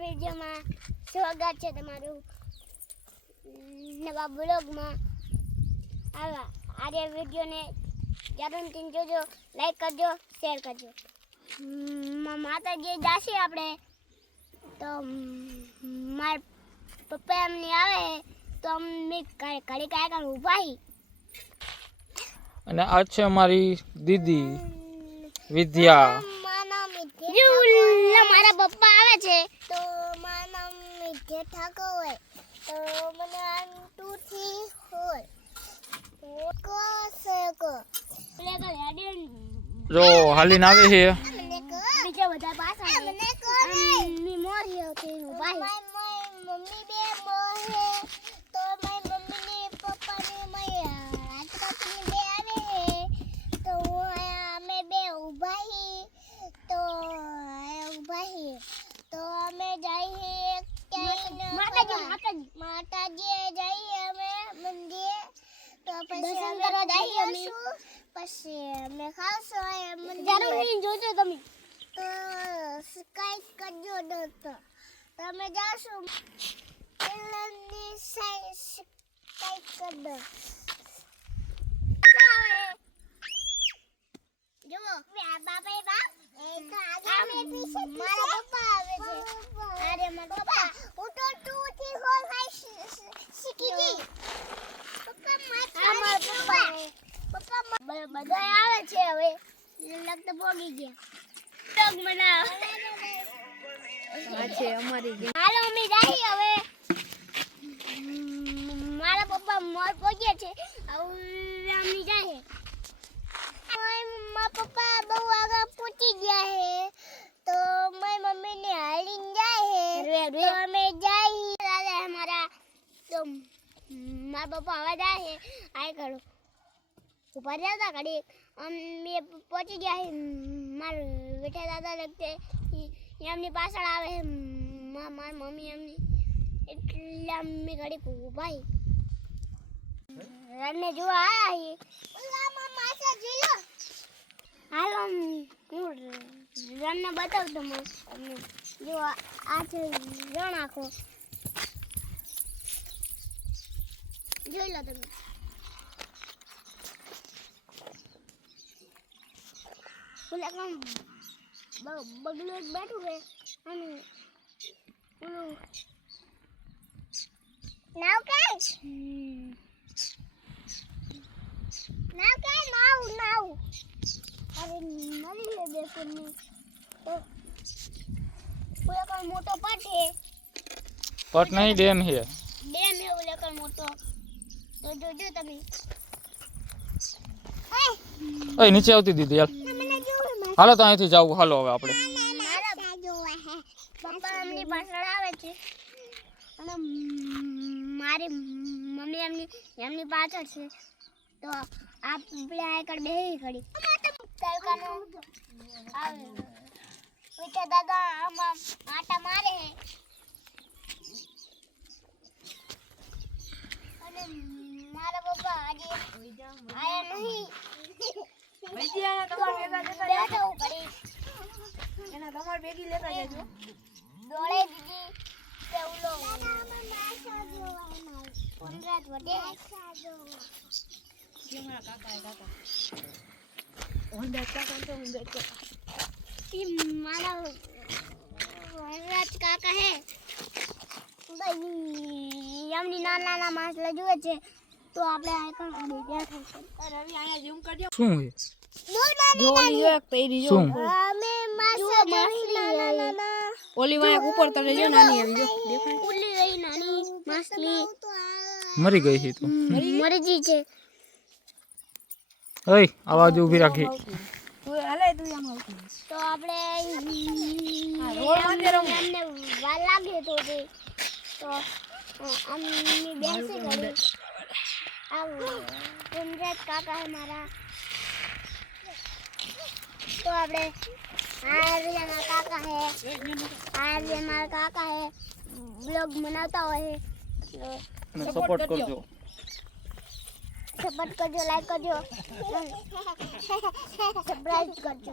વિડીયોમાં સ્વાગત છે તમારું નવા બ્લોગમાં. આજે વિડીયોને જરૂરથી જોજો, લાઈક કરજો, શેર કરજો. માતાજી જાશે આપણે તો મારા પપ્પા એમની આવે તો અમે ઘડી કાંઈ ઊભા હી. અને આ છે અમારી દીદી વિદ્યા. મારા પપ્પા આવે છે તો મારું નામ વિદ્યા ઠાકોર હોય તો મને આમ 2 3 4 જો હાલીને આવે છે. બીજા બધા પાછા મમ્મી મોરી હતી ભાઈ મમ્મી બે મોહે તો મારી મમ્મી ને પપ્પા ને મારી રાજકાપની બે આવે તો અમે બે ઊભા હી તો અમે જઈએ માતાજી જઈએ અમે મંદિર તો પછી અમે જઈએ પછી અમે ખાવશું મંદિર જોજો તમે તો સ્કાઈ કરજો દોસ્તો તમે જાશો પેલાની સ્કાઈ કર દો જો બાપા બાપ એ તો આગળ પીછે મારા પપ્પા આવે છે. અરે મારા પપ્પા હું તો 2 થી 4 શીખી ગઈ. પપ્પા બધા આવે છે હવે લગતા પોગી ગયા ટગ મના આ છે અમારી હાલો અમે જઈએ હવે. મારા પપ્પા મોર પોગ્યા છે હવે અમે જઈએ. મારા પપ્પા બહુ આગળ પહોંચી ગયા હે તો મારી મમ્મી ને હાલીને જાય હે તો અમે જઈએ દાદા અમારા તો મારા પપ્પા હવે જાય હે આય કરો ઉપર જતા ઘડી અમે પહોંચી ગયા હે. મારા બેટા દાદા લગતે એમની પાછળ આવે હે મારી મમ્મી એમની એટલે અમે ઘડી ઊભા રનને જોવા આયા હી. હાલો હું રનને બતાવું તમને. જો આ છે રણ આખો જોઈ લો તમે. પેલા કામ બગલું એક બેઠું છે અને પેલું નાવ કે નાવ અરે મળી લે બેસની તો પેલા કામ મોટો પટ છે. પટ નહીં ડેમ છે. ડેમ છે પેલા કામ મોટો તો જોજો તમે. ઓય નીચે આવતી દીદી યાર. હાલો તો અહીંથી જાવ. હાલો હવે આપણે પપ્પા એમની પાછળ આવે છે અને મારી મમ્મી એમની પાછળ છે તો આપણે આગળ બેહી ઘડી તડકાનું આવે વિટા દાદા આમાં આટા મારે અને મારા પપ્પા હજી આયા નહીં. તમારે ભેગી લેતા જજો. દોડે દીદી તે ઉલો પંડરાત વડે મારા વનરાજ કાકા હે ભાઈ એમની નાના માછલા જુએ છે તો આપણે આઈકન ખાલી બેઠા છે. રવિ આયા ઝૂમ કરી દો. શું છે? જો ઓલી એક પેરી જો શું? અમે માછલા નાના ઓલી વાયા ઉપર તને જો નાની આવી જો દેખાય. ઉલી રહી નાની માછલી મરી ગઈ છે તું. મરી ગઈ છે. ઓય આવાજ ઊભી રાખી. ઓય હાલે તું આમ આવતી. તો આપણે રોડ માંડે રમ. એમને વાર લાગે તો અમે બેસી ગઈ. આ પંડરાજ કાકા હે મારા તો આપણે આર્યના કાકા હે આર્ય મારા કાકા હે બ્લોગ બનાવતા હોય સપોર્ટ કરજો. સપોર્ટ કરજો, લાઈક કરજો, સબસ્ક્રાઇબ કરજો.